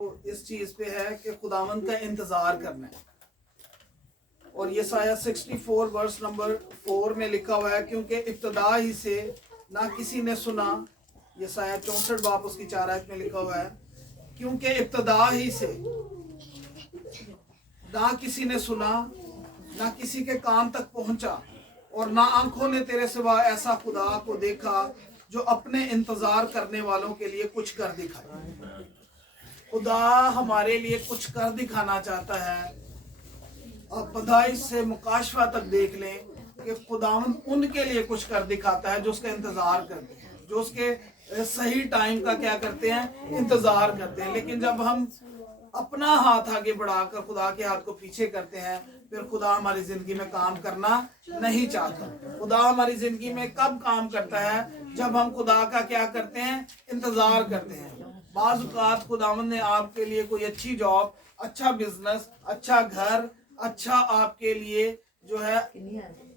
इस चीज पे है कि खुदावंद का इंतजार करना है। और ये साया 64 वर्स नंबर 4 में लिखा हुआ है, क्योंकि इब्तदा ही से ना किसी ने सुना। ये साया 64 बाब उसकी 4 आयत में लिखा हुआ है, क्योंकि इब्तदा ही से ना किसी ने सुना, ना किसी के कान तक पहुंचा, और ना आंखों ने तेरे सिवा ऐसा खुदा को देखा जो अपने इंतजार करने वालों के लिए कुछ कर दिखाए। खुदा हमारे लिए कुछ कर दिखाना चाहता है। आप पैदाइश से मुकाशवा तक देख लें कि खुदावंद उनके लिए कुछ कर दिखाता है जो उसका इंतजार करते हैं, जो उसके सही टाइम का क्या करते हैं, इंतजार करते हैं। लेकिन जब हम अपना हाथ आगे बढ़ाकर खुदा के हाथ को पीछे करते हैं, फिर खुदा हमारी जिंदगी में काम करना नहीं चाहता। खुदा हमारी जिंदगी में कब काम करता है? जब हम खुदा का क्या करते हैं, इंतजार करते हैं। बाज़ औक़ात खुदावंद ने आपके लिए कोई अच्छी जॉब, अच्छा बिजनेस, अच्छा घर, अच्छा आपके लिए जो है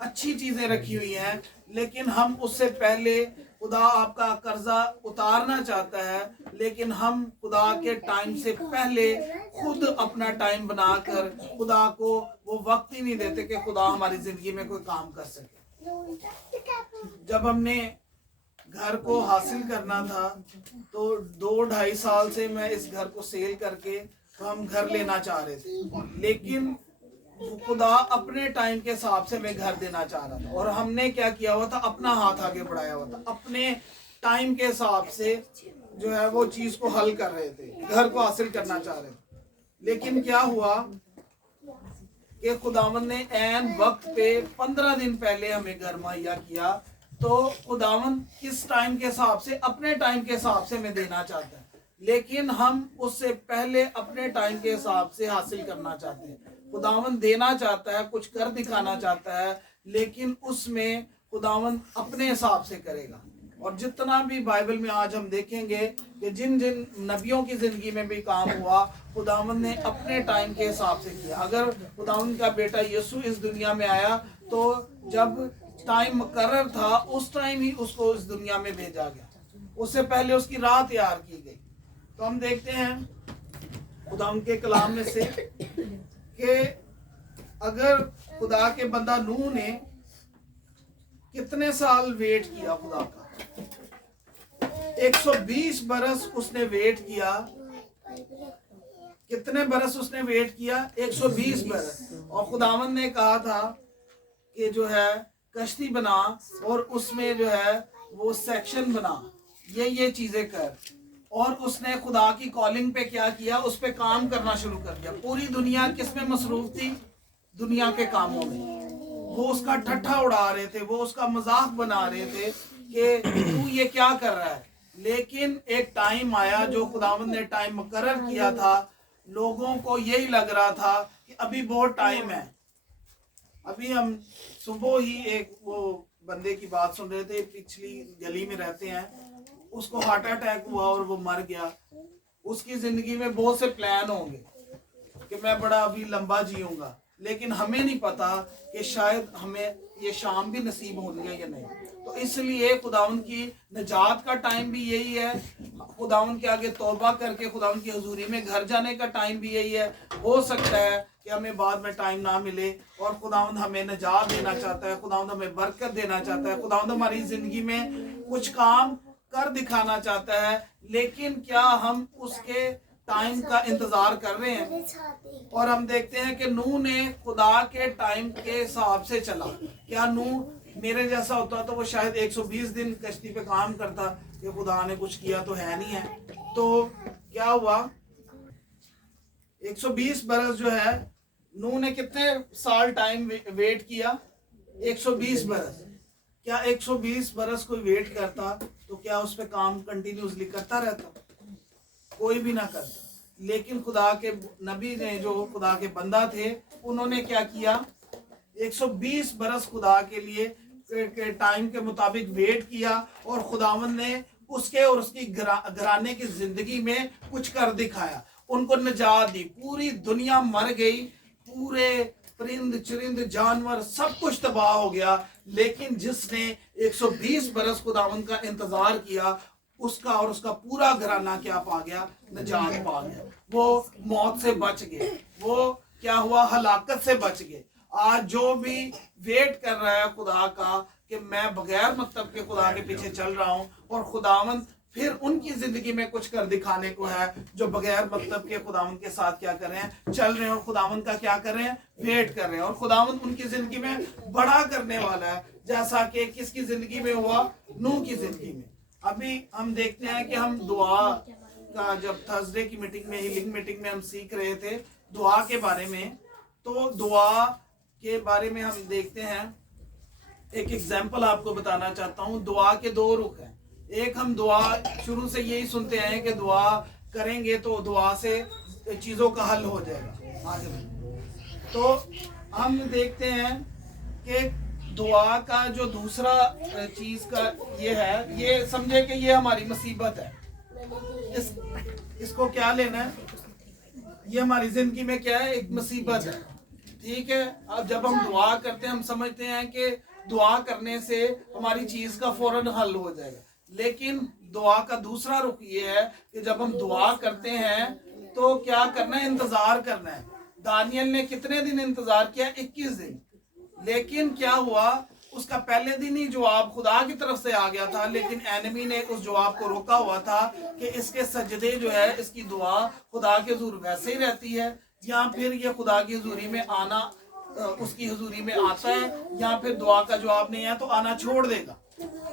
अच्छी चीजें रखी हुई हैं, लेकिन हम उससे पहले खुदा आपका कर्जा उतारना चाहता है, लेकिन हम खुदा के टाइम से पहले खुद अपना टाइम बनाकर खुदा को वो वक्त ही नहीं देते कि खुदा हमारी जिंदगी में कोई काम कर सके। जब हमने घर को हासिल करना था तो 2-2.5 साल से मैं इस घर को सेल करके तो हम घर लेना चाह रहे थे, लेकिन खुदा अपने टाइम के हिसाब से मैं घर देना चाह रहा था। और हमने क्या किया हुआ था, अपना हाथ आगे बढ़ाया हुआ था, अपने टाइम के हिसाब से जो है वो चीज को हल कर रहे थे, घर को हासिल करना चाह रहे थे। लेकिन क्या हुआ कि खुदावंद ने ऐन वक्त पे 15 दिन पहले हमें घर मुहैया किया। तो खुदावंद किस टाइम के हिसाब से, अपने टाइम के हिसाब से हमें देना चाहता है, लेकिन हम उससे पहले अपने टाइम के हिसाब से हासिल करना चाहते हैं। खुदावंद देना चाहता है, कुछ कर दिखाना चाहता है, लेकिन उसमें खुदावंद अपने हिसाब से करेगा। और जितना भी बाइबल में आज हम देखेंगे कि जिन जिन नबियों की जिंदगी में भी काम हुआ, खुदावंद ने अपने टाइम के हिसाब से किया। अगर खुदावंद का बेटा यीशु इस दुनिया में आया तो जब टाइम मुकर्रर था उस टाइम ही उसको इस दुनिया में भेजा गया, उससे पहले उसकी राह तैयार की गई। तो हम देखते हैं खुदावंद के कलाम में से कि अगर खुदा के बंदा नूह ने कितने साल वेट किया खुदा का, 120 बरस उसने वेट किया। कितने बरस उसने वेट किया? 120 बरस। और खुदावंद ने कहा था कि जो है कश्ती बना और उसमें जो है वो सेक्शन बना, ये चीजें कर। और उसने खुदा की कॉलिंग पे क्या किया, उस पे काम करना शुरू कर दिया। पूरी दुनिया किस में मसरूफ थी? दुनिया के कामों में। वो उसका ठट्ठा उड़ा रहे थे, वो उसका मजाक बना रहे थे कि तू ये क्या कर रहा है। लेकिन एक टाइम आया, जो खुदावंद ने टाइम मुकर्रर किया था, लोगों को यही लग रहा था कि अभी बहुत टाइम है। अभी हम सुबह ही एक वो बंदे की बात सुन रहे थे, पिछली गली में रहते हैं, उसको हार्ट अटैक हुआ और वो मर गया। उसकी जिंदगी में बहुत से प्लान होंगे कि मैं बड़ा अभी लंबा जीऊंगा, लेकिन हमें नहीं पता कि शायद हमें ये शाम भी नसीब होनी है या नहीं। तो इसलिए खुदावंद की निजात का टाइम भी यही है, खुदावंद के आगे तौबा करके खुदावंद की हुजूरी में घर जाने का टाइम भी यही है। हो सकता है कि हमें बाद में टाइम ना मिले, और खुदावंद हमें निजात देना चाहता है, खुदावंद हमें बरकत देना चाहता है, खुदावंद हमारी जिंदगी में कुछ काम कर दिखाना चाहता है। लेकिन क्या हम उसके टाइम का इंतजार कर रहे हैं? और हम देखते हैं कि नूह ने खुदा के टाइम के हिसाब से चला। क्या नूह मेरे जैसा होता तो वो शायद 120 दिन कश्ती पे काम करता कि खुदा ने कुछ किया तो है नहीं है। तो क्या हुआ, 120 बरस जो है, नूह ने कितने साल टाइम वेट किया? 120 बरस। क्या 120 बरस कोई वेट करता तो क्या उस पर काम कंटिन्यूसली करता रहता? कोई भी ना करता। लेकिन खुदा के नबी ने, जो खुदा के बंदा थे, उन्होंने क्या किया? 120 बरस खुदा के लिए के टाइम के मुताबिक वेट किया, और खुदावंद ने उसके और उसकी घराने की जिंदगी में कुछ कर दिखाया, उनको निजात दी। पूरी दुनिया मर गई, पूरे परिंद चरिंद जानवर सब कुछ तबाह हो गया, लेकिन जिसने 120 बरस खुदावंद का इंतजार किया, اس کا اور اس کا پورا گھرانہ کیا پا گیا؟ نجات پا گیا، وہ موت سے بچ گئے، وہ کیا ہوا؟ ہلاکت سے بچ گئے۔ آج جو بھی ویٹ کر رہا ہے خدا کا کہ میں بغیر مطلب کے خدا کے پیچھے چل رہا ہوں، اور خداوند پھر ان کی زندگی میں کچھ کر دکھانے کو ہے، جو بغیر مطلب کے خداوند کے ساتھ کیا کر رہے ہیں؟ چل رہے ہیں، اور خداوند کا کیا کر رہے ہیں؟ ویٹ کر رہے ہیں، اور خداوند ان کی زندگی میں بڑا کرنے والا ہے، جیسا کہ کس کی زندگی میں ہوا؟ نوح کی زندگی میں۔ ابھی ہم دیکھتے ہیں کہ ہم دعا کا جب تھرسڈے کی میٹنگ میں، ہیلنگ میٹنگ میں ہم سیکھ رہے تھے دعا کے بارے میں، تو دعا کے بارے میں ہم دیکھتے ہیں، ایک ایگزامپل آپ کو بتانا چاہتا ہوں۔ دعا کے دو رخ ہیں، ایک ہم دعا شروع سے یہی سنتے ہیں کہ دعا کریں گے تو دعا سے چیزوں کا حل ہو جائے گا آگے میں۔ تو ہم دیکھتے ہیں کہ دعا کا جو دوسرا چیز کا یہ ہے، یہ سمجھے کہ یہ ہماری مصیبت ہے، اس کو کیا لینا ہے؟ یہ ہماری زندگی میں کیا ہے؟ ایک مصیبت ہے، ٹھیک ہے۔ اب جب ہم دعا کرتے ہیں ہم سمجھتے ہیں کہ دعا کرنے سے ہماری چیز کا فوراً حل ہو جائے گا، لیکن دعا کا دوسرا رخ یہ ہے کہ جب ہم دعا کرتے ہیں تو کیا کرنا ہے؟ انتظار کرنا ہے۔ دانیل نے کتنے دن انتظار کیا؟ 21 دن، لیکن کیا ہوا؟ اس کا پہلے دن ہی جواب خدا کی طرف سے آ گیا تھا، لیکن اینمی نے اس جواب کو روکا ہوا تھا کہ اس کے سجدے جو ہے، اس کی دعا خدا کے حضور ویسے ہی رہتی ہے، یا پھر یہ خدا کی حضوری میں آنا، اس کی حضوری میں آتا ہے، یا پھر دعا کا جواب نہیں ہے تو آنا چھوڑ دے گا۔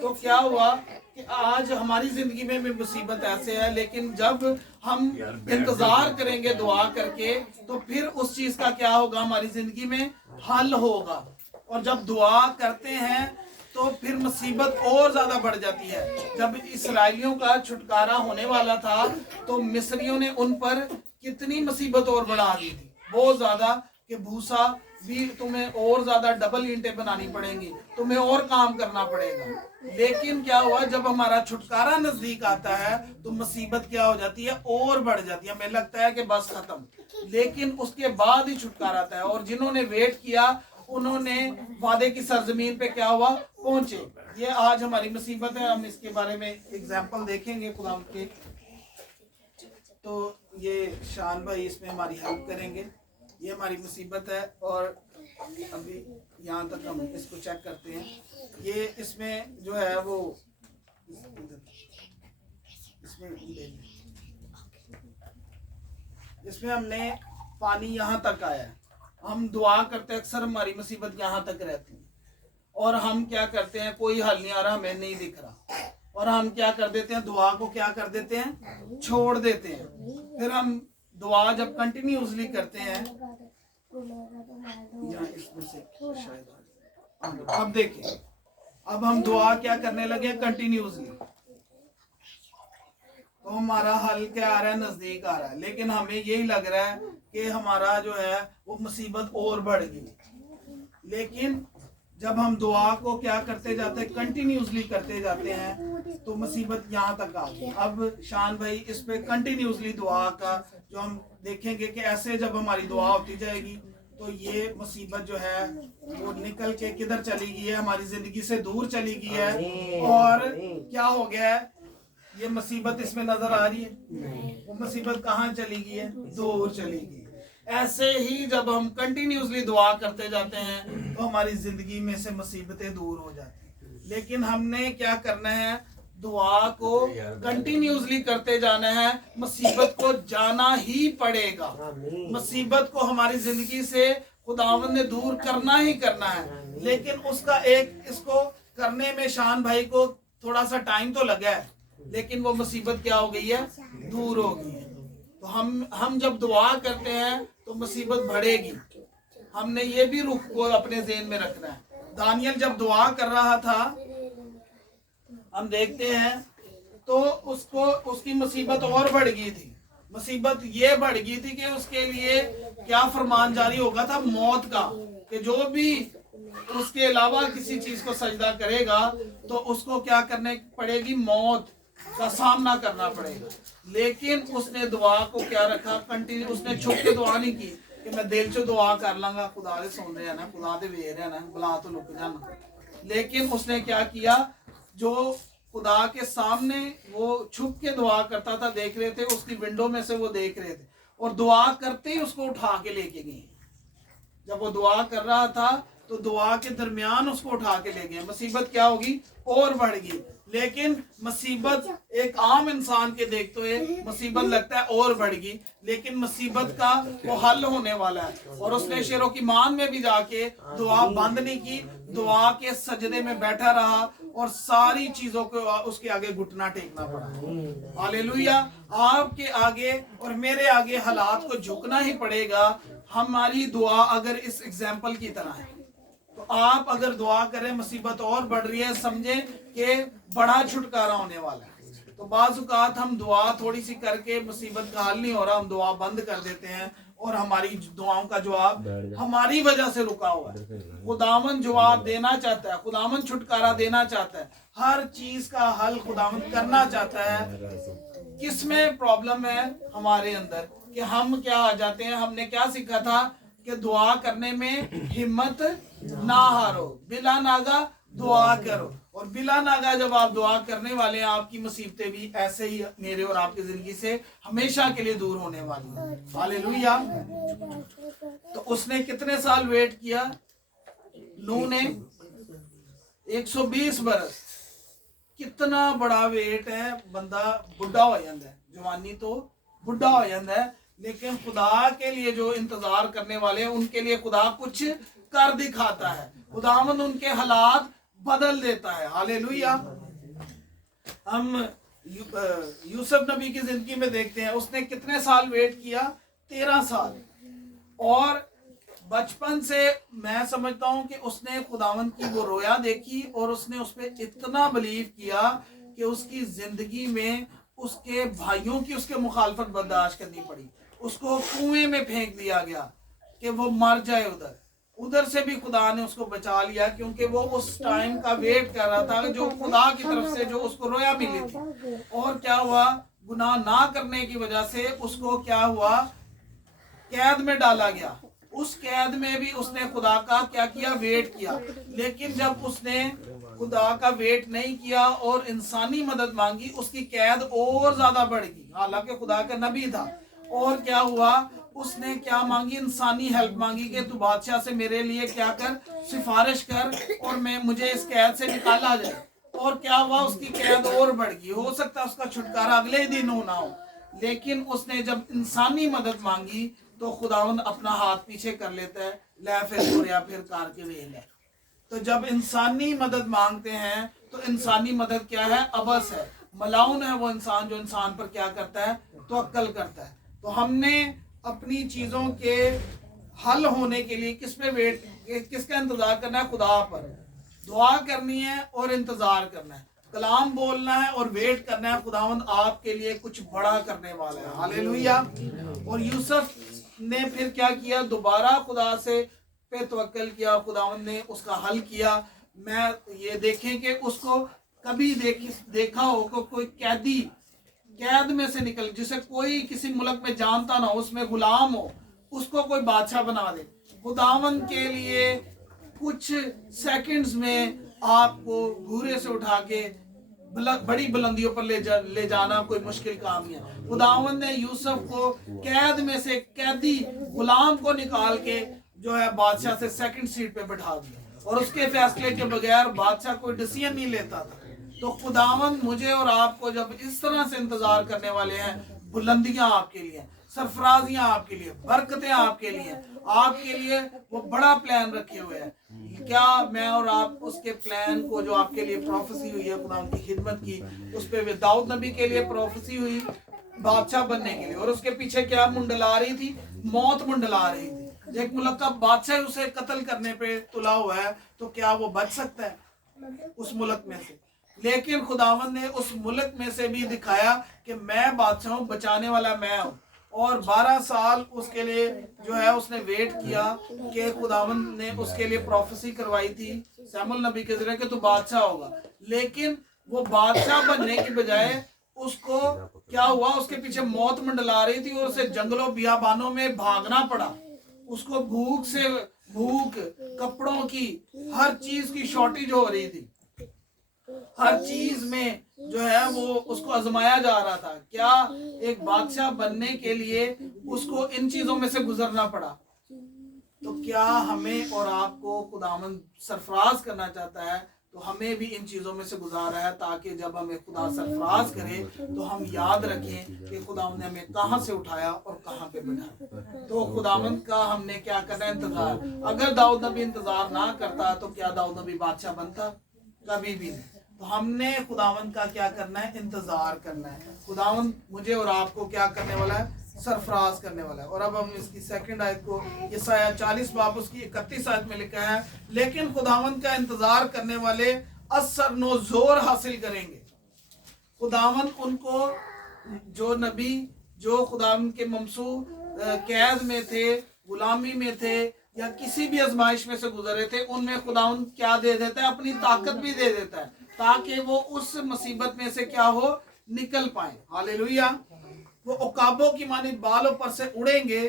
تو کیا ہوا کہ آج ہماری زندگی میں بھی مصیبت ایسے ہے، لیکن جب ہم انتظار کریں گے دعا کر کے تو پھر اس چیز کا کیا ہوگا؟ ہماری زندگی میں حل ہوگا۔ اور جب دعا کرتے ہیں تو پھر مصیبت اور زیادہ بڑھ جاتی ہے۔ جب اسرائیلیوں کا چھٹکارا ہونے والا تھا تو مصریوں نے ان پر کتنی مصیبت اور بڑھا دی تھی، بہت زیادہ، کہ بھوسا بھی تمہیں اور زیادہ ڈبل اینٹیں بنانی پڑیں گی، تمہیں اور کام کرنا پڑے گا۔ لیکن کیا ہوا؟ جب ہمارا چھٹکارا نزدیک آتا ہے تو مصیبت کیا ہو جاتی ہے؟ اور بڑھ جاتی ہے، ہمیں لگتا ہے کہ بس ختم، لیکن اس کے بعد ہی چھٹکارا آتا ہے۔ اور جنہوں نے ویٹ کیا انہوں نے وعدے کی سرزمین پہ کیا ہوا؟ پہنچے۔ یہ آج ہماری مصیبت ہے، ہم اس کے بارے میں ایگزامپل دیکھیں گے خدا کے، تو یہ شان بھائی اس میں ہماری ہیلپ کریں گے۔ یہ ہماری مصیبت ہے، اور ابھی یہاں تک ہم اس کو چیک کرتے ہیں۔ یہ اس میں جو ہے وہ اس میں ہم نے پانی یہاں تک آیا ہے، ہم دعا کرتے اکثر ہماری مصیبت یہاں تک رہتی ہے، اور ہم کیا کرتے ہیں؟ کوئی حل نہیں آ رہا، ہمیں نہیں دکھ رہا، اور ہم کیا کر دیتے ہیں؟ دعا کو کیا کر دیتے ہیں؟ چھوڑ دیتے ہیں۔ پھر ہم دعا جب کنٹینیوسلی کرتے ہیں، اب دیکھیں، اب ہم دعا کیا کرنے لگے؟ کنٹینیوسلی، تو ہمارا حل کیا آ رہا ہے؟ نزدیک آ رہا ہے، لیکن ہمیں یہی لگ رہا ہے کہ ہمارا جو ہے وہ مصیبت اور بڑھ گئی۔ لیکن جب ہم دعا کو کیا کرتے جاتے ہیں؟ کنٹینیوسلی کرتے جاتے ہیں، تو مصیبت یہاں تک آ گئی۔ اب شان بھائی اس پہ کنٹینیوسلی دعا کا جو ہم دیکھیں گے کہ ایسے جب ہماری دعا ہوتی جائے گی تو یہ مصیبت جو ہے وہ نکل کے کدھر چلی گئی ہے؟ ہماری زندگی سے دور چلی گئی ہے، اور کیا ہو گیا ہے؟ یہ مصیبت اس میں نظر آ رہی ہے، وہ مصیبت کہاں چلی گئی ہے؟ دور چلی گئی۔ ایسے ہی جب ہم کنٹینیوسلی دعا کرتے جاتے ہیں تو ہماری زندگی میں سے مصیبتیں دور ہو جاتی ہیں، لیکن ہم نے کیا کرنا ہے؟ دعا کو کنٹینیوسلی کرتے جانا ہے، مصیبت کو جانا ہی پڑے گا، مصیبت کو ہماری زندگی سے خداوند نے دور کرنا ہی کرنا ہے۔ لیکن اس کا اس کو کرنے میں شان بھائی کو تھوڑا سا ٹائم تو لگا ہے، لیکن وہ مصیبت کیا ہو گئی ہے؟ دور ہو گئی ہے۔ تو ہم جب دعا کرتے ہیں تو مصیبت بڑھے گی، ہم نے یہ بھی رخ کو اپنے ذہن میں رکھنا ہے۔ دانیل جب دعا کر رہا تھا ہم دیکھتے ہیں تو اس کی مصیبت اور بڑھ گئی تھی، مصیبت یہ بڑھ گئی تھی کہ اس کے لیے کیا فرمان جاری ہوگا تھا؟ موت کا، کہ جو بھی اس کے علاوہ کسی چیز کو سجدہ کرے گا تو اس کو کیا کرنے پڑے گی؟ موت کا سامنا کرنا پڑے گا۔ لیکن اس نے دعا کو کیا رکھا؟ کنٹینیو، اس نے چھپ کے دعا نہیں کی کہ میں دل سے دعا کر لوں گا، خدا دے سن رہے ہیں نا، خدا دے ویر ہے نا، بلا تو لک جانا۔ لیکن اس نے کیا کیا؟ جو खुदा के सामने वो छुप के दुआ करता था, देख रहे थे, उसकी विंडो में से वो देख रहे थे, और दुआ करते ही उसको उठा के लेके गए। जब वो दुआ कर रहा था तो दुआ के दरमियान उसको उठा के ले गए। मुसीबत क्या होगी? और बढ़ गई। लेकिन मुसीबत एक आम इंसान के देखते हुए मुसीबत लगता है और बढ़ गई, लेकिन मुसीबत का वो हल होने वाला है। और उसने शेरों की मान में भी जाके दुआ बंद नहीं की, दुआ के सजदे में बैठा रहा और सारी चीजों को उसके आगे घुटना टेकना पड़ा। हालेलुया। आपके आगे और मेरे आगे हालात को झुकना ही पड़ेगा। हमारी दुआ अगर इस एग्जाम्पल की तरह है, तो आप अगर दुआ करें मुसीबत और बढ़ रही है, समझें कि बड़ा छुटकारा होने वाला है। तो बाज़ औक़ात हम दुआ थोड़ी सी करके मुसीबत का हल नहीं हो रहा, हम दुआ बंद कर देते हैं और हमारी दुआओं का जवाब हमारी वजह से रुका हुआ है। खुदावन जवाब देना चाहता है, खुदावन छुटकारा देना चाहता है, हर चीज का हल खुदावन करना चाहता है। किसमें प्रॉब्लम है? हमारे अंदर, कि हम क्या आ जाते हैं। हमने क्या सीखा था कि दुआ करने में हिम्मत ना हारो, बिला नागा दुआ करो। और बिला नागा जब आप दुआ करने वाले हैं, आपकी मुसीबतें भी ऐसे ही मेरे और आपकी जिंदगी से हमेशा के लिए दूर होने वाली हैं। हालेलुया। तो उसने कितने साल वेट किया? नूह ने 120 बरस। कितना बड़ा वेट है। बंदा बुढ़ा हो जाता है, जवानी तो बुढ़ा हो जाता है, लेकिन खुदा के लिए जो इंतजार करने वाले हैं उनके लिए खुदा कुछ कर दिखाता है। खुदावंद उनके हालात बदल देता है। हालेलुया। हम यूसुफ नबी की जिंदगी में देखते हैं, उसने कितने साल वेट किया? 13 साल। और बचपन से मैं समझता हूं कि उसने खुदावंद की वो रोया देखी और उसने उस पर इतना बिलीव किया कि उसकी जिंदगी में उसके भाइयों की उसके मुखालफत बर्दाश्त करनी पड़ी। उसको कुएं में फेंक दिया गया कि वो मर जाए। उधर से भी खुदा ने उसको बचा लिया, क्योंकि वो उस टाइम का वेट कर रहा था जो खुदा की तरफ से जो उसको रोया मिली थी। और क्या हुआ? गुनाह ना करने की वजह से उसको क्या हुआ? कैद में डाला गया। उस कैद में भी उसने खुदा का क्या किया? वेट किया। लेकिन जब उसने खुदा का वेट नहीं किया और इंसानी मदद मांगी, उसकी कैद और ज्यादा बढ़ गई। हालांकि खुदा का नबी था। और क्या हुआ? उसने क्या मांगी? इंसानी हेल्प मांगी कि तू बादशाह से मेरे लिए क्या कर, सिफारिश कर और मुझे इस कैद से निकाला जाए। और क्या हुआ? उसकी कैद और बढ़ गई। हो सकता है उसका छुटकारा अगले दिन होना हो, लेकिन उसने जब इंसानी मदद मांगी तो खुदावंद अपना हाथ पीछे कर लेता है, ले फिर कार के वेल। तो जब इंसानी मदद मांगते हैं तो इंसानी मदद क्या है? अबस है, मलाउन है वो इंसान जो इंसान पर क्या करता है? तो अक्ल करता है। तो हमने अपनी चीजों के हल होने के लिए किस पे वेट, किसका इंतजार करना है? खुदा पर दुआ करनी है और इंतजार करना है, कलाम बोलना है और वेट करना है। खुदावंद आपके लिए कुछ बड़ा करने वाला है। हालेलुया। और यूसुफ ने फिर क्या किया? दोबारा खुदा से पे तवक्कल किया, खुदावंद ने उसका हल किया। मैं ये देखें कि उसको कभी देखा हो को कोई कैदी कैद में से निकल, जिसे कोई किसी मुल्क में जानता ना हो, उसमें गुलाम हो, उसको कोई बादशाह बना दे। खुदावंद के लिए कुछ सेकंड्स में आपको घूरे से उठा के बड़ी बुलंदियों पर ले जाना कोई मुश्किल काम नहीं है। खुदावंद ने यूसुफ को कैद में से, कैदी गुलाम को निकाल के जो है बादशाह से सेकंड सीट पे बैठा दिया, और उसके फैसले के बगैर बादशाह कोई डिसीजन नहीं लेता था। तो खुदावंद मुझे और आपको जब इस तरह से इंतजार करने वाले हैं, बुलंदियां आपके लिए, सरफराजियां आपके लिए, बरकतें आपके लिए वो बड़ा प्लान रखे हुए हैं। क्या मैं और आप उसके प्लान को, जो आपके लिए प्रोफेसी हुई है खुदा की खिदमत की, उस पे दाऊद नबी के लिए प्रोफेसी हुई बादशाह बनने के लिए, और उसके पीछे क्या मुंडला रही थी? मौत मुंडला रही थी। एक मुल्क का बादशाह उसे कत्ल करने पे तुला हुआ है, तो क्या वो बच सकता है उस मुल्क में से? लेकिन खुदावंद ने उस मुल्क में से भी दिखाया कि मैं बादशाह हूँ, बचाने वाला मैं हूँ। और 12 साल उसके लिए जो है उसने वेट किया कि खुदावंद ने उसके लिए प्रोफेसी करवाई थी सैमुअल नबी के जरिए कि तू बादशाह होगा। लेकिन वो बादशाह बनने की बजाय उसको क्या हुआ? उसके पीछे मौत मंडला रही थी और उसे जंगलों बियाबानों में भागना पड़ा। उसको भूख, कपड़ों की, हर चीज की शॉर्टेज हो रही थी। हर चीज में जो है वो उसको आजमाया जा रहा था। क्या एक बादशाह बनने के लिए उसको इन चीजों में से गुजरना पड़ा। तो क्या हमें और आपको खुदावंद सरफराज करना चाहता है, तो हमें भी इन चीज़ों में से गुजारा है, ताकि जब हमें खुदा सरफराज करे तो हम याद रखें कि खुदावंद ने हमें कहाँ से उठाया और कहाँ पे बिठाया। तो खुदावंद का हमने क्या करना है, इंतजार। अगर दाऊद नबी इंतजार ना करता तो क्या दाऊद नबी बादशाह बनता? कभी भी नहीं। तो हमने खुदावंद का क्या करना है, इंतजार करना है। खुदावंद मुझे और आपको क्या करने वाला है, सरफराज करने वाला है। और अब हम इसकी सेकंड आयत को, यशायाह 40 बाब उसकी 31 आयत में लिखा है, लेकिन खुदावंद का इंतजार करने वाले असर नो जोर हासिल करेंगे। खुदावंद उनको, जो नबी जो खुदावंद के ममसू कैद में थे, गुलामी में थे, या किसी भी आजमाइश में से गुजरे थे, उनमें खुदावंद क्या दे देता है, अपनी ताकत भी दे देता है, ताकि वो उस मुसीबत में से क्या हो, निकल पाए। हालेलुया। वो उकाबों की मानी बालों पर से उड़ेंगे,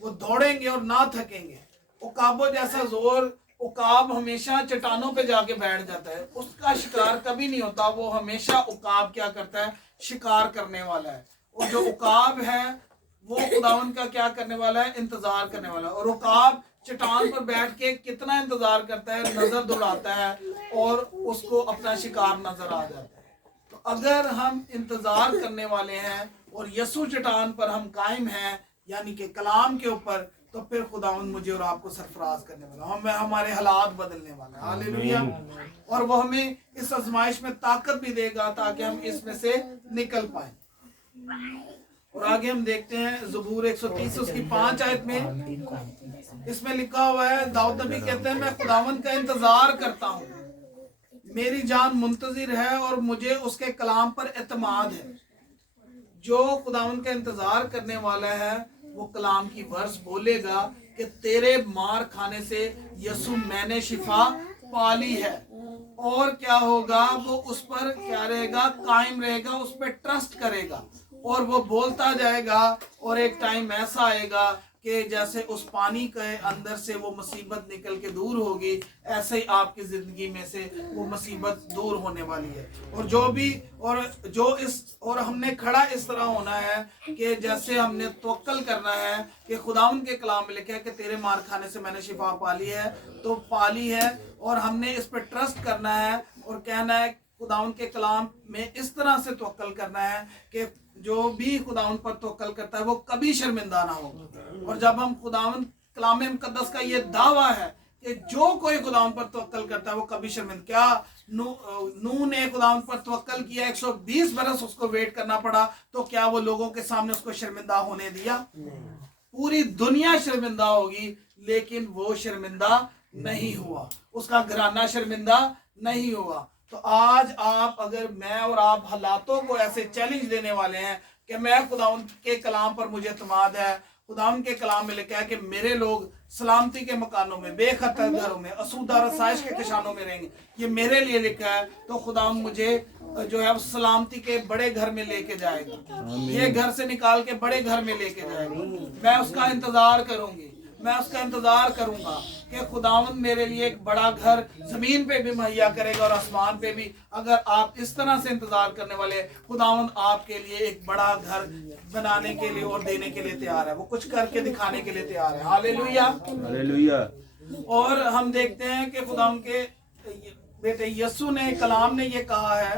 वो दौड़ेंगे और ना थकेंगे। उकाबों जैसा जोर, उकाब हमेशा चट्टानों पे जाके बैठ जाता है, उसका शिकार कभी नहीं होता। वो हमेशा उकाब क्या करता है, शिकार करने वाला है। और जो उकाब है वो खुदावंद का क्या करने वाला है, इंतजार करने वाला है। और उकाब चट्टान पर बैठ के कितना इंतजार करता है, नजर दौड़ाता है और उसको अपना शिकार नजर आ जाता है। तो अगर हम इंतजार करने वाले हैं और यसू चट्टान पर हम कायम हैं, यानी कि कलाम के ऊपर, तो फिर खुदावंद मुझे और आपको सरफराज करने वाला, हमारे हालात बदलने वाला है। हालेलुया। और वो हमें इस आजमाइश में ताकत भी देगा, ताकि हम इसमें से निकल पाए। और आगे हम देखते हैं ज़बूर 130 उसकी 5 आयत में, इसमें लिखा हुआ है, दाऊद नबी कहते हैं, मैं खुदावंद का इंतजार करता हूँ, मेरी जान मुंतजिर है और मुझे उसके कलाम पर एतमाद है। जो खुदावंद का इंतजार करने वाला है वो कलाम की वर्स बोलेगा कि तेरे मार खाने से यसु मैंने शिफा पाली है। और क्या होगा, वो उस पर क्या रहेगा, कायम रहेगा, उस पर ट्रस्ट करेगा और वो बोलता जाएगा। और एक टाइम ऐसा आएगा कि जैसे उस पानी के अंदर से वो मुसीबत निकल के दूर होगी, ऐसे ही आपकी जिंदगी में से वो मुसीबत दूर होने वाली है। और और हमने खड़ा इस तरह होना है कि जैसे हमने तवक्कल करना है कि खुदावंद के कलाम में लिखा है कि तेरे मार खाने से मैंने शिफा पाली है, तो पाली है। और हमने इस पर ट्रस्ट करना है और कहना है, खुदावंद के कलाम में इस तरह से तवक्कल करना है कि जो भी खुदावंद पर तवक्कल करता है वो कभी शर्मिंदा ना हो। और जब हम खुदावंद कलाम मुकद्दस का ये दावा है कि जो कोई खुदावंद पर तवक्कल करता है वो कभी शर्मिंदा, क्या नूह ने खुदावंद पर तवक्कल किया, 120 बरस उसको वेट करना पड़ा, तो क्या वो लोगों के सामने उसको शर्मिंदा होने दिया? पूरी दुनिया शर्मिंदा होगी, लेकिन वो शर्मिंदा नहीं हुआ, उसका घराना शर्मिंदा नहीं हुआ। तो आज आप, अगर मैं और आप हालातों को ऐसे चैलेंज देने वाले हैं कि मैं खुदावंद के कलाम पर मुझे एतमाद है, खुदावंद के कलाम में लिखा है कि मेरे लोग सलामती के मकानों में, बेखतर घरों में, आसूदा रसाइश के किसानों में रहेंगे, ये मेरे लिए लिखा है। तो खुदावंद मुझे जो है सलामती के बड़े घर में लेके जाएगा, ये घर से निकाल के बड़े घर में लेके जाएगा। मैं उसका इंतजार करूंगी, मैं उसका इंतजार करूंगा कि खुदावंद मेरे लिए एक बड़ा घर जमीन पे भी मुहैया करेगा और आसमान पे भी। अगर आप इस तरह से इंतजार करने वाले, खुदावंद आपके लिए एक बड़ा घर बनाने के लिए और देने के लिए तैयार है, वो कुछ करके दिखाने के लिए तैयार है। Hallelujah, hallelujah. और हम देखते हैं कि खुदावंद के बेटे यसु ने, कलाम ने ये कहा है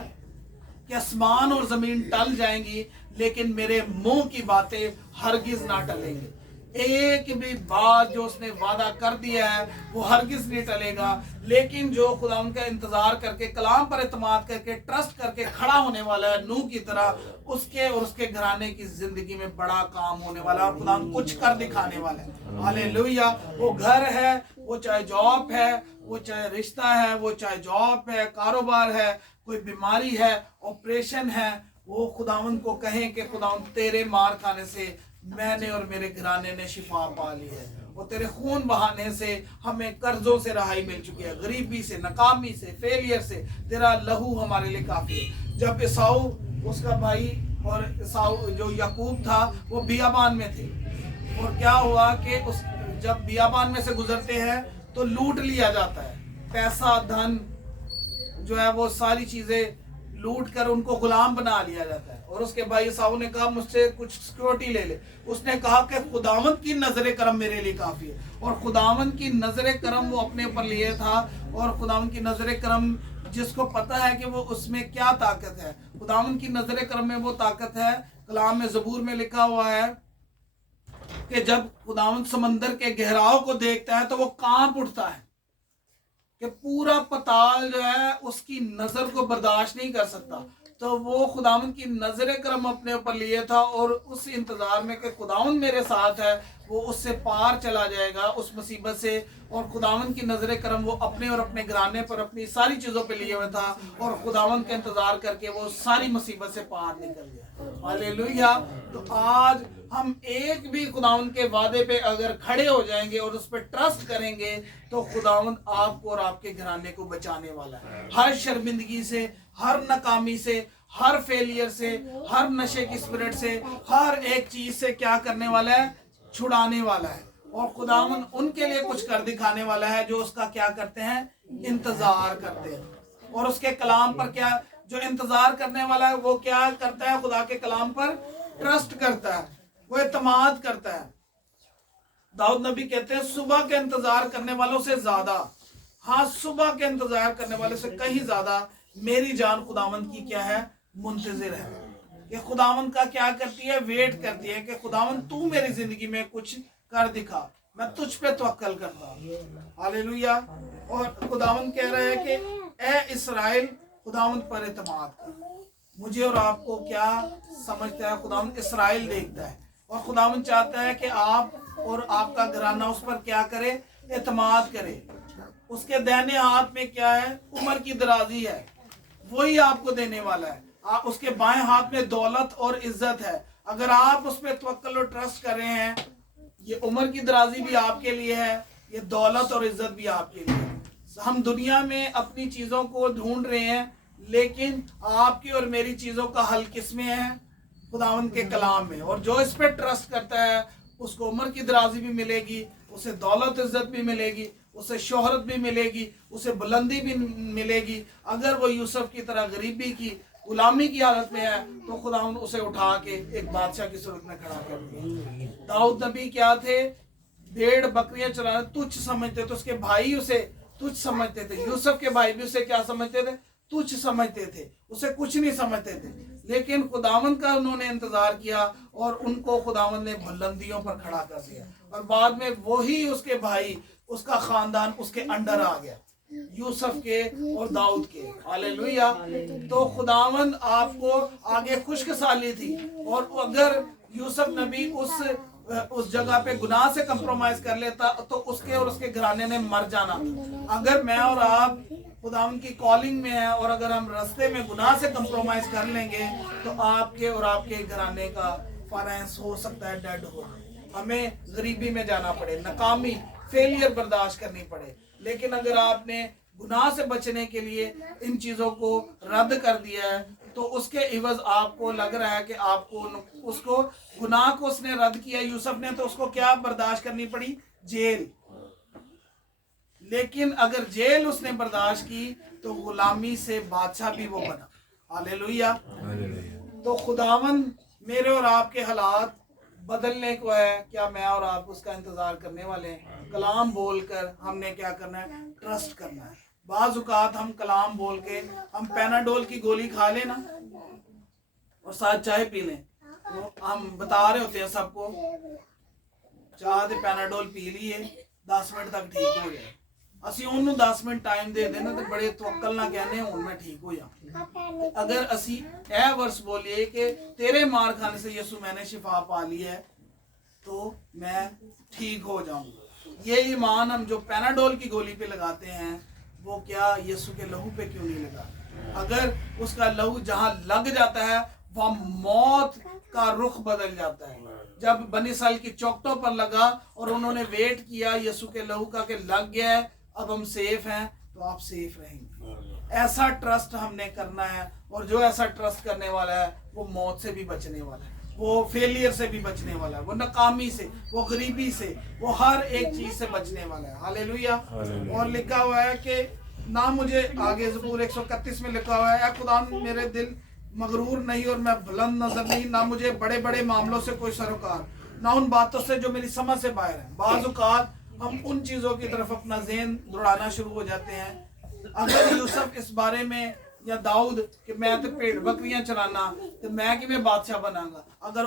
कि आसमान और जमीन टल जाएंगी, लेकिन मेरे मुंह की बातें हरगिज ना टलेंगी। एक भी बात जो उसने वादा कर दिया है वो हरगिज नहीं टलेगा। लेकिन जो खुदावंद का इंतजार करके, कलाम पर एतमाद करके, ट्रस्ट करके खड़ा होने वाला है नूह की तरह, उसके और उसके घराने की जिंदगी में बड़ा काम होने वाला है। खुदावंद कुछ कर दिखाने वाला है। हालेलुया। वो घर है, वो चाहे जॉब है, वो चाहे रिश्ता है, वो चाहे जॉब है, कारोबार है, कोई बीमारी है, ऑपरेशन है, वो खुदावंद को कहें कि खुदावंद तेरे मार खाने से मैंने और मेरे घराने ने शिफा पा ली है, और तेरे खून बहाने से हमें कर्जों से रहाई मिल चुकी है, गरीबी से, नाकामी से, फेलियर से। तेरा लहू हमारे लिए काफी है। जब ईसाऊ, उसका भाई, और ईसाऊ जो याकूब था, वो बियाबान में थे, और क्या हुआ कि जब बियाबान में से गुजरते हैं तो लूट लिया जाता है, पैसा, धन जो है वो सारी चीजें लूट कर उनको गुलाम बना लिया जाता है। और उसके भाई साहब ने कहा मुझसे कुछ सिक्योरिटी ले ले। उसने कहा कि खुदावंद की नजर करम मेरे लिए काफी है। और खुदावंद की नजर करम वो अपने ऊपर लिए था। और खुदावंद की नजर करम जिसको पता है कि वो उसमें क्या ताकत है, खुदावंद की नजर करम में वो ताकत है। कलाम में ज़बूर में लिखा हुआ है कि जब खुदावंद समंदर के गहराव को देखता है तो वो कांप उठता है कि पूरा पताल जो है उसकी नजर को बर्दाश्त नहीं कर सकता। तो वो खुदावंद की नजर करम अपने ऊपर लिए था और उस इंतजार में कि खुदावंद मेरे साथ है, वो उससे पार चला जाएगा उस मुसीबत से। और खुदावंद की नजर करम वो अपने और अपने घराने पर अपनी सारी चीजों पे लिए हुए था और खुदावंद का इंतजार करके वो सारी मुसीबत से पार निकल गया। हालेलुया। तो आज हम एक भी खुदावंद के वादे पे अगर खड़े हो जाएंगे और उस पर ट्रस्ट करेंगे तो खुदावंद आपको और आपके घराने को बचाने वाला है हर शर्मिंदगी से, हर नाकामी से, हर फेलियर से, हर नशे की स्पिरिट से, हर एक चीज से क्या करने वाला है, छुड़ाने वाला है। और खुदावंद उनके लिए कुछ कर दिखाने वाला है जो उसका क्या करते हैं, इंतजार करते हैं। और उसके कलाम पर क्या, जो इंतजार करने वाला है वो क्या करता है, खुदा के कलाम पर ट्रस्ट करता है, वो एतमाद करता है। दाऊद नबी कहते हैं सुबह के इंतजार करने वालों से ज्यादा, हाँ सुबह के इंतजार करने वाले से कहीं ज्यादा मेरी जान खुदावंद की क्या है, मुंतजिर है। कि खुदावंद का क्या करती है, वेट करती है कि खुदावंद तू मेरी जिंदगी में कुछ कर दिखा, मैं तुझ पे तवक्कल करता हूँ। हालेलुया। और खुदावंद कह रहा है कि ए इस्राएल खुदावंद पर एतमाद कर। मुझे और आपको क्या समझता है, खुदावंद इस्राएल देखता है और खुदावंद चाहता है कि आप और आपका घराना उस पर क्या करे, एतमाद करे। उसके दाहिने हाथ में क्या है, उम्र की दराजी है, वही आपको देने वाला है। उसके बाएं हाथ में दौलत और इज्जत है। अगर आप उस पर तवक्कल और ट्रस्ट कर रहे हैं, ये उम्र की दराजी भी आपके लिए है, ये दौलत और इज्जत भी आपके लिए है। हम दुनिया में अपनी चीजों को ढूंढ रहे हैं, लेकिन आपकी और मेरी चीजों का हल किस में है, खुदावंद के कलाम में। और जो इस पर ट्रस्ट करता है उसको उम्र की दराजी भी मिलेगी, उसे दौलत इज्जत भी मिलेगी, उसे शोहरत भी मिलेगी, उसे बुलंदी भी मिलेगी। अगर वो यूसुफ की तरह गरीबी की, गुलामी की हालत में है तो खुदावंद उसे उठा के एक बादशाह की सूरत में खड़ा कर दिया। दाऊद नबी क्या थे, भेड़ बकरियां चराने तुच्छ समझते थे, उसके भाई उसे तुच्छ समझते थे। यूसुफ के भाई भी उसे क्या समझते थे, तुच्छ समझते थे, उसे कुछ नहीं समझते थे। लेकिन खुदावंद का उन्होंने इंतजार किया और उनको खुदावंद ने बुलंदियों पर खड़ा कर दिया। और बाद में वही उसके भाई, उसका खानदान उसके अंडर आ गया, यूसुफ के और दाऊद के। हालेलुया। तो खुदावंद आपको आगे खुशखसाली थी। और अगर यूसुफ नबी उस जगह पे गुनाह से कंप्रोमाइज कर लेता तो उसके और उसके घराने ने मर जाना था। अगर मैं और आप खुदावंद की कॉलिंग में है और अगर हम रास्ते में गुनाह से कंप्रोमाइज कर लेंगे तो आपके और आपके घराने का फाइनेंस हो सकता है डेड हो, हमें गरीबी में जाना पड़े, नाकामी, फेलियर बर्दाश्त करनी पड़े। लेकिन अगर आपने गुनाह से बचने के लिए इन चीजों को रद्द कर दिया है तो उसके इवज आपको लग रहा है कि आपको उसको गुनाह को उसने रद्द किया यूसुफ ने, तो उसको क्या बर्दाश्त करनी पड़ी, जेल। लेकिन अगर जेल उसने बर्दाश्त की तो गुलामी से बादशाह भी वो बना। हालेलुया। तो खुदावंद मेरे और आपके हालात बदलने को है, क्या मैं और आप उसका इंतजार करने वाले हैं? कलाम बोलकर हमने क्या करना है, ट्रस्ट करना है। बाज़ औक़ात हम कलाम बोल के हम पैनाडोल की गोली खा लेना और साथ चाय पी लें, तो हम बता रहे होते हैं सबको चाह दे पैनाडोल पी लिए 10 मिनट तक ठीक हो गया। ਅਸੀਂ ਉਹਨੂੰ 10 ਮਿੰਟ ਟਾਈਮ ਦੇ ਦੇਣਾ ਤੇ ਬੜੇ ਤਵੱਕਲ ਨਾਲ ਕਹਿੰਦੇ ਹੁਣ मैं ठीक हो जाऊं। अगर ਅਸੀਂ ਇਹ वर्ष बोलिए कि तेरे मार खाने से यीशु मैंने शिफा पा ली है तो मैं ठीक हो जाऊंगा, ये ईमान हम जो पैनाडोल की गोली पे लगाते हैं वो क्या यीशु के लहू पे क्यों नहीं लगा? अगर उसका लहू जहां लग जाता है वह मौत का रुख बदल जाता है। जब बनी इस्राइल की चौखटों पर लगा और उन्होंने वेट किया यीशु के लहू का कि लग गया है, अब हम सेफ हैं, तो आप सेफ रहेंगे। ऐसा ट्रस्ट हमने करना है और जो ऐसा ट्रस्ट करने वाला है वो मौत से भी बचने वाला है, वो फेलियर से भी बचने वाला है, वो नाकामी से, वो गरीबी से, वो हर एक चीज से बचने वाला है। हालेलुया। और लिखा हुआ है कि ना मुझे आगे ज़बूर 131 में लिखा हुआ है, खुदा मेरे दिल मगरूर नहीं और मैं बुलंद नजर नहीं, ना मुझे बड़े बड़े मामलों से कोई सरोकार, ना उन बातों से जो मेरी समझ से बाहर है। बाज़ औक़ात हम उन चीज़ों की तरफ अपना ज़हन दौड़ाना शुरू हो जाते हैं। अगर यूसुफ इस बारे में या दाऊद कि मैं तो भेड़ बकरियां चलाना तो मैं किवें बादशाह बनांगा, अगर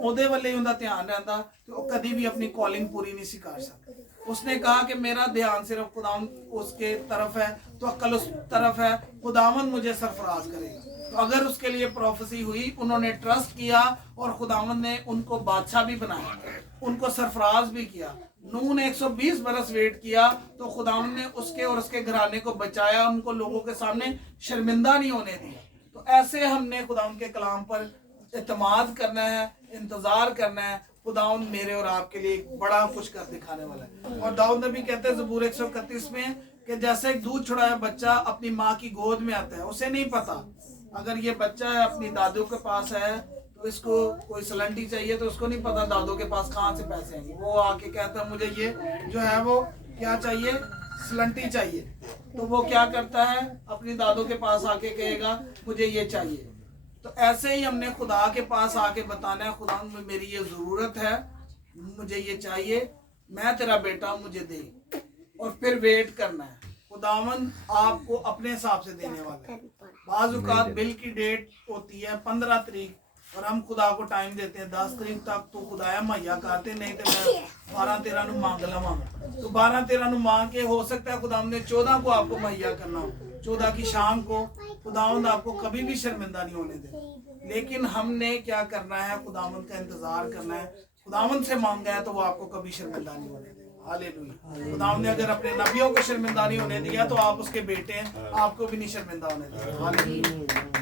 ओदे वाले ही उनका ध्यान रहता तो वो कभी भी अपनी कॉलिंग पूरी नहीं सी कर सकता। उसने कहा कि मेरा ध्यान सिर्फ खुदावन उसके तरफ है, तो अक्ल उस तरफ है, खुदावन मुझे सरफराज करेगा। तो अगर उसके लिए प्रोफेसी हुई, उन्होंने ट्रस्ट किया और खुदावन ने उनको बादशाह भी बनाया, उनको सरफराज भी किया। नूह ने 120 बरस वेट किया तो खुदावन ने उसके और उसके घराने को बचाया, उनको लोगों के सामने शर्मिंदा नहीं होने दिया। तो ऐसे हमने खुदावन के कलाम पर एतमाद करना है, इंतजार करना है। खुदावन मेरे और आपके लिए बड़ा कुछ कर दिखाने वाला है। और दाऊद नबी कहते हैं ज़बूर 131 में कि जैसे एक दूध छुड़ाया बच्चा अपनी माँ की गोद में आता है, उसे नहीं पता अगर ये बच्चा है अपनी दादू के पास है तो इसको कोई सलंटी चाहिए, तो उसको नहीं पता दादू के पास कहाँ से पैसे आएंगे। वो आके कहता है मुझे ये जो है वो क्या चाहिए, सलंटी चाहिए। तो वो क्या करता है, अपनी दादू के पास आके कहेगा मुझे ये चाहिए। तो ऐसे ही हमने खुदा के पास आके बताना है, खुदा मेरी ये ज़रूरत है, मुझे ये चाहिए, मैं तेरा बेटा, मुझे दे। और फिर वेट करना है, खुदावन आपको अपने हिसाब से देने वाला है। बाज़ औक़ात बिल की डेट होती है 15 तारीख और हम खुदा को टाइम देते हैं 10 तारीख तक, तो खुदाया मुहैया करते, नहीं तो मैं 12-13 ਨੂੰ मांग लवांगा। तो 12-13 ਨੂੰ मांग के हो सकता है खुदावन ने 14 को आपको मुहैया करना हो, 14 की शाम को। खुदावन आपको कभी भी शर्मिंदा नहीं होने दे। लेकिन हमने क्या करना है, खुदावन का इंतजार करना है। खुदावन से मांगा है तो वो आपको कभी शर्मिंदा नहीं होने दे। हालेलुया। खुदावन ने अगर अपने नबियों को शर्मिंदा नहीं होने दिया तो आप उसके बेटे हैं, आपको भी नहीं शर्मिंदा होने दिया। हालेलुया।